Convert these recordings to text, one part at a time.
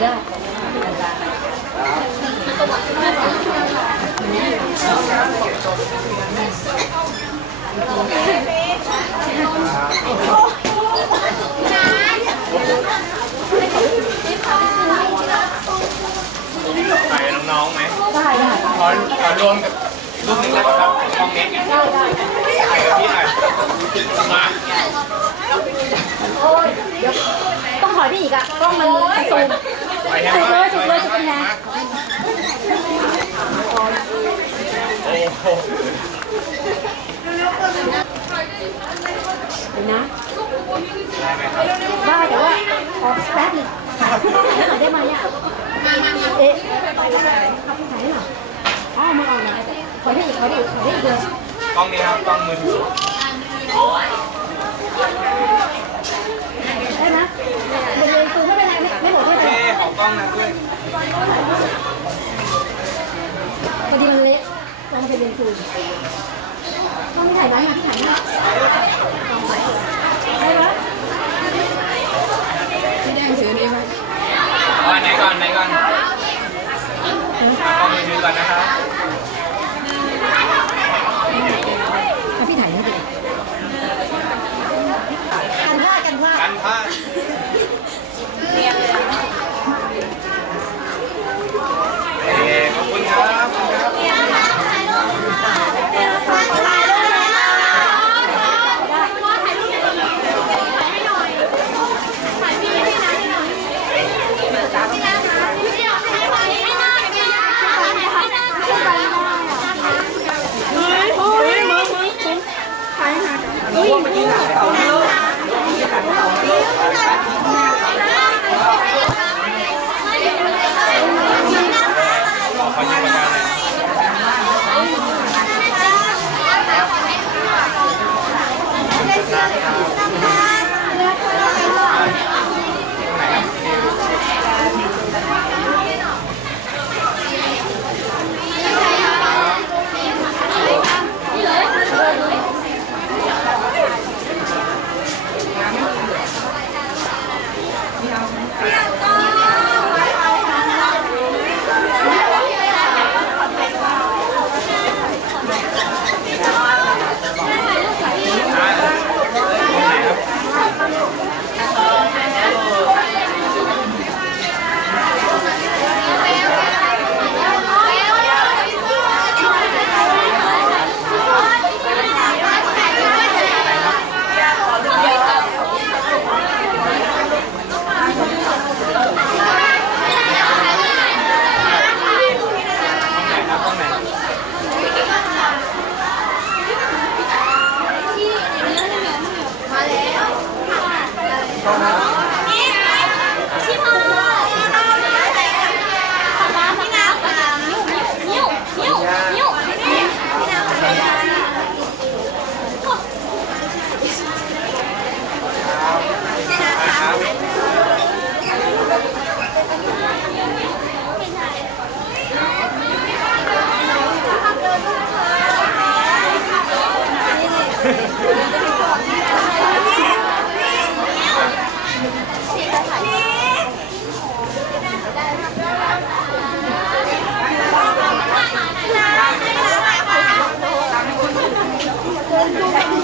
ถ่ายน้องๆไหมได้ได้ขอขอรวมกับรูปหนึ่งได้ป่ะครับกล้องนี้ได้ได้ถ่ายกับพี่หน่อยมาต้องถอยพี่อีกอะกล้องมันซูมไปแฮมสุดมาเลยสุดเลยสุดเป็นไงโอ้โหเดี๋ยวนะได้ไหมครับได้แต่ว่าขอแป๊บหนึงถ่ายหน่อยได้ไหมอะเอ๊ะถ่ายให้หน่อยอ๋อมืออ่อนนะ ขอได้อีกขอได้อีกขอได้อีกเลยกล้องนี้ครับกล้องมือถือไกล้องนะด้วยพอดีมันเละลองไปเป็นซูมต้องถ่ายนั้นนะที่ถ่ายนั้นได้ไหมเอาอันไหนก่อนไหนก่อนเอากล้องมือถือก่อนนะครับ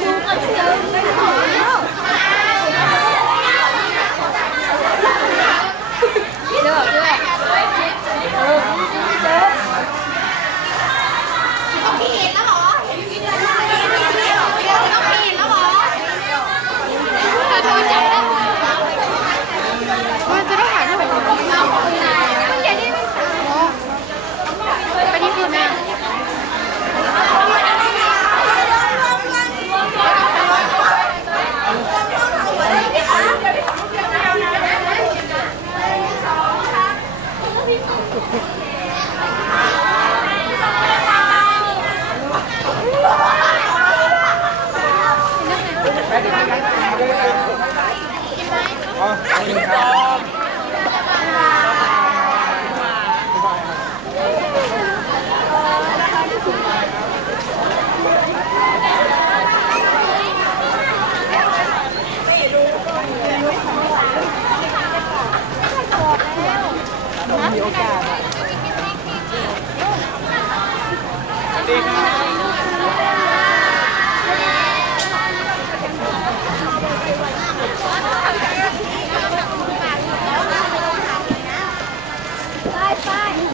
我想你牛奶